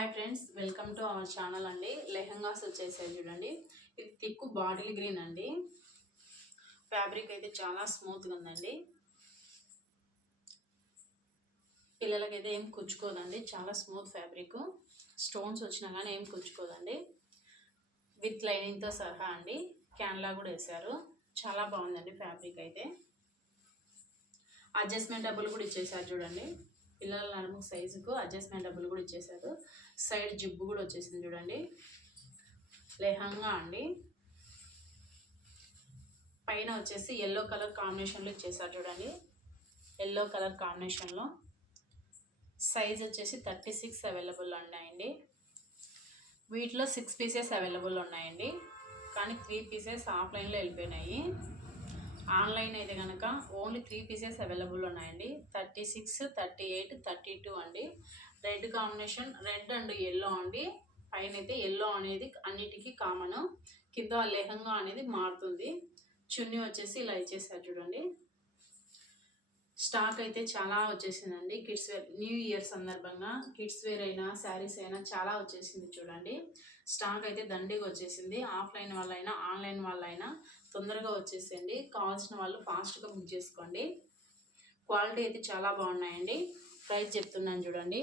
Hi friends, welcome to our channel అండి. లెహంగాస్ వచ్చేసాయి చూడండి. ఇది థిక్ బాటిల్ గ్రీన్ అండి. ఫ్యాబ్రిక్ అయితే చాలా స్మూత్గా ఉందండి. పిల్లలకైతే ఏం కుచ్చుకోదండి, చాలా స్మూత్ ఫ్యాబ్రిక్. స్టోన్స్ వచ్చినా కానీ ఏం కుచ్చుకోదండి. విత్ లైనింగ్తో సహా అండి. క్యాన్లా కూడా వేశారు. చాలా బాగుందండి ఫ్యాబ్రిక్ అయితే. అడ్జస్ట్మెంట్ డబ్బులు కూడా ఇచ్చేసారు చూడండి. పిల్లల నడుము సైజుకు అడ్జస్ట్మెంట్ డబ్బులు కూడా ఇచ్చేసారు. సైడ్ జిబ్బు కూడా వచ్చేసింది చూడండి. లెహంగా అండి. పైన వచ్చేసి ఎల్లో కలర్ కాంబినేషన్లో ఇచ్చేసారు చూడండి. ఎల్లో కలర్ కాంబినేషన్లో సైజ్ వచ్చేసి 36 అవైలబుల్ ఉన్నాయండి. వీటిలో 6 పీసెస్ అవైలబుల్ ఉన్నాయండి. కానీ 3 పీసెస్ ఆఫ్లైన్లో వెళ్ళిపోయినాయి. ఆన్లైన్ అయితే కనుక ఓన్లీ 3 పీసెస్ అవైలబుల్ ఉన్నాయండి. 36, 38, 32 అండి. Red combination, red and yellow అండి. పైన అయితే ఎల్లో అనేది అన్నిటికీ కామన్. కింద లెహంగా అనేది మారుతుంది. చున్నీ వచ్చేసి ఇలా ఇచ్చేసారు చూడండి. స్టాక్ అయితే చాలా వచ్చేసిందండి. కిడ్స్ వేర్ న్యూ ఇయర్ సందర్భంగా కిడ్స్ వేర్ అయినా శారీస్ అయినా చాలా వచ్చేసింది చూడండి. స్టాక్ అయితే దండిగా వచ్చేసింది. ఆఫ్లైన్ వాళ్ళైనా ఆన్లైన్ వాళ్ళైనా తొందరగా వచ్చేసేయండి. కావాల్సిన వాళ్ళు ఫాస్ట్గా బుక్ చేసుకోండి. క్వాలిటీ అయితే చాలా బాగున్నాయండి. ప్రైస్ చెప్తున్నాను చూడండి.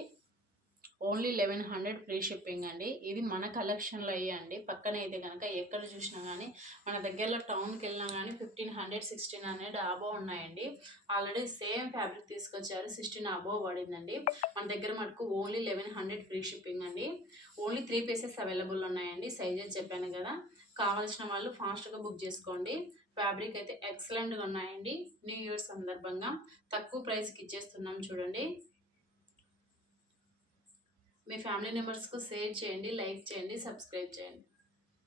ఓన్లీ 1100 ఫ్రీ షిప్పింగ్ అండి. ఇది మన కలెక్షన్లో అయ్యండి. పక్కన అయితే కనుక ఎక్కడ చూసినా కానీ మన దగ్గరలో టౌన్కి వెళ్ళినా కానీ 1500, 1600 అబోవ్ ఉన్నాయండి. ఆల్రెడీ సేమ్ ఫ్యాబ్రిక్ తీసుకొచ్చారు, 16 అబోవ్ పడిందండి. మన దగ్గర మటుకు ఓన్లీ 1100 ఫ్రీ షిప్పింగ్ అండి. ఓన్లీ 3 పీసెస్ అవైలబుల్ ఉన్నాయండి. సైజెస్ చెప్పాను కదా. కావాల్సిన వాళ్ళు ఫాస్ట్గా బుక్ చేసుకోండి. ఫ్యాబ్రిక్ అయితే ఎక్సలెంట్గా ఉన్నాయండి. న్యూ ఇయర్ సందర్భంగా తక్కువ ప్రైస్కి ఇచ్చేస్తున్నాం చూడండి. మీ ఫ్యామిలీ మెంబర్స్కు షేర్ చేయండి, లైక్ చేయండి, సబ్స్క్రైబ్ చేయండి.